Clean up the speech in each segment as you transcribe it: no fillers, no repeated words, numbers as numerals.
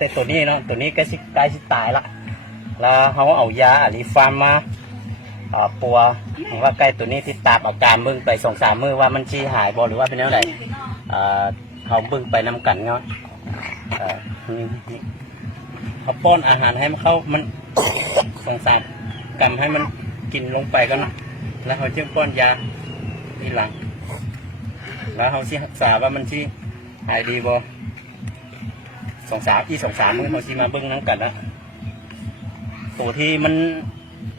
แต่ตัวนี้เนาะตัวนี้ใกล้สิตายละแล้วเขาเอายาอะลิฟาร์มมาปัวว่าใกล้ตัวนี้ที่ตามอาการเบิ่งไป2-3 มื้อว่ามันชี้หายบ่หรือว่าเป็นแนวใดเขาเบิ่งไปนำกันเนาะเขาป้อนอาหารให้มันเข้ามัน2-3 กรัมให้มันกินลงไปกันนะแล้วเขาจึงป้อนยาทีหลังแล้วเขาชี้รักษาว่ามันชี้หายดีบ่2-3 มื้อเขาชี้มาเบิ่งนำกันนะตัวที่มัน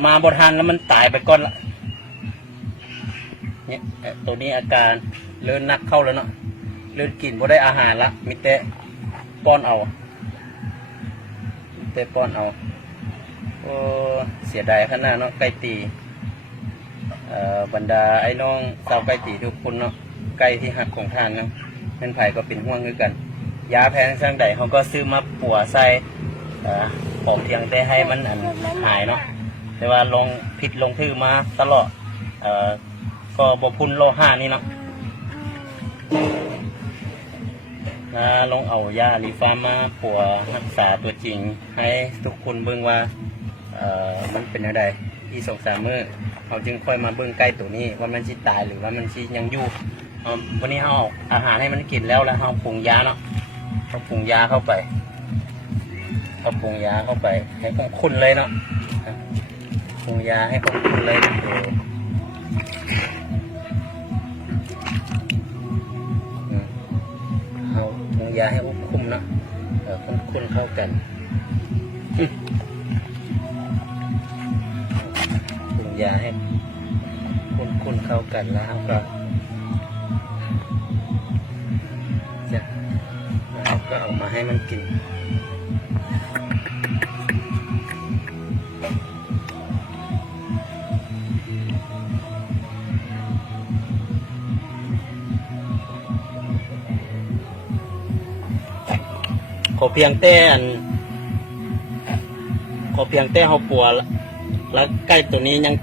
มาบทันแล้วมันตายไปก่อนละเนี่ยตัวนี้อาการเริ่มนักเข้าแล้วเนาะเริ่มกินบ่ได้อาหารละมิเตะป้อนเอาโอ้เสียดายขนาดเนาะไก่ตีบรรดาไอ้น้องชาวไก่ตีทุกคนเนาะไก่ที่หักของทานเนาะเป็นไผ่ก็เป็นห่วงคือกันยาแพงช่างใดเขาก็ซื้อมาปัวใส่ปอกเทียงแต่ให้มันหายเนาะแต่ว่าลงผิดลงทื่อมาตลอดก็บพุ่นโลห้านี่เนาะลงเอายาลีฟาร์มมาปัวรักษาตัวจริงให้ทุกคนเบิ่งว่ามันเป็นอะไรที่2-3 มื้อเขาจึงค่อยมาเบิ่งใกล้ตัวนี้ว่ามันสิตายหรือว่ามันสิยังอยู่วันนี้เขาเอาอาหารให้มันกินแล้วเขาปรุงยาเนาะเขาปรุงยาเข้าไปให้คุ้นเลยเนาะปรุงยาให้คุ้นเลยเอาปรุงยาให้คุ้นเนาะคุ้นเข้ากันปรุงยาให้คุ้นเข้ากันแล้วก็เอามาให้มันกินขอเพียงแต่เขาปัวแล้วใกล้ตัวนี้ยัง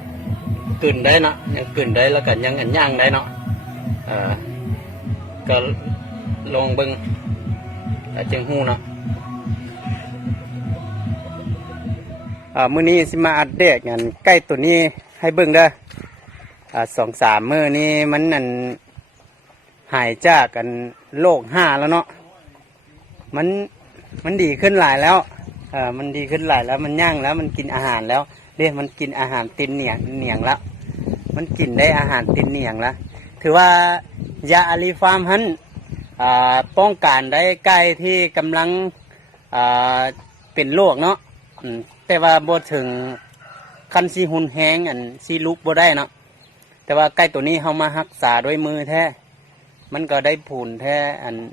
กลืนได้เนาะยังกลืนได้แล้วกันยังย่างได้เนาะก็ลองเบิ่งจึงหูเนาะมื้อนี้สิมาอัปเดตกันใกล้ตัวนี้ให้เบิ่งเด้อ2-3 มื้อนี้มันหายจากกันโรค5แล้วเนาะมันดีขึ้นหลายแล้วมันดีขึ้นหลายแล้วมันย่างแล้วมันกินอาหารแล้วมันกินอาหารตินเหนียงแล้วมันกินได้อาหารตินเหนียงแล้วถือว่ายาอะลิฟาร์มฮันป้องกันได้ใกล้ที่กำลังเป็นโรคเนาะแต่ว่าบ่ถึงคันซีหุนแห้งซีลุกบ่ได้เนาะแต่ว่าใกล้ตัวนี้เขามารักษาด้วยมือแท้มันก็ได้ผลแท้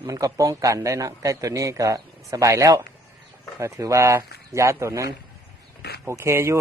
มันก็ป้องกันได้นะใกล้ตัวนี้ก็สบายแล้วก็ถือว่ายาตัวนั้นโอเคอยู่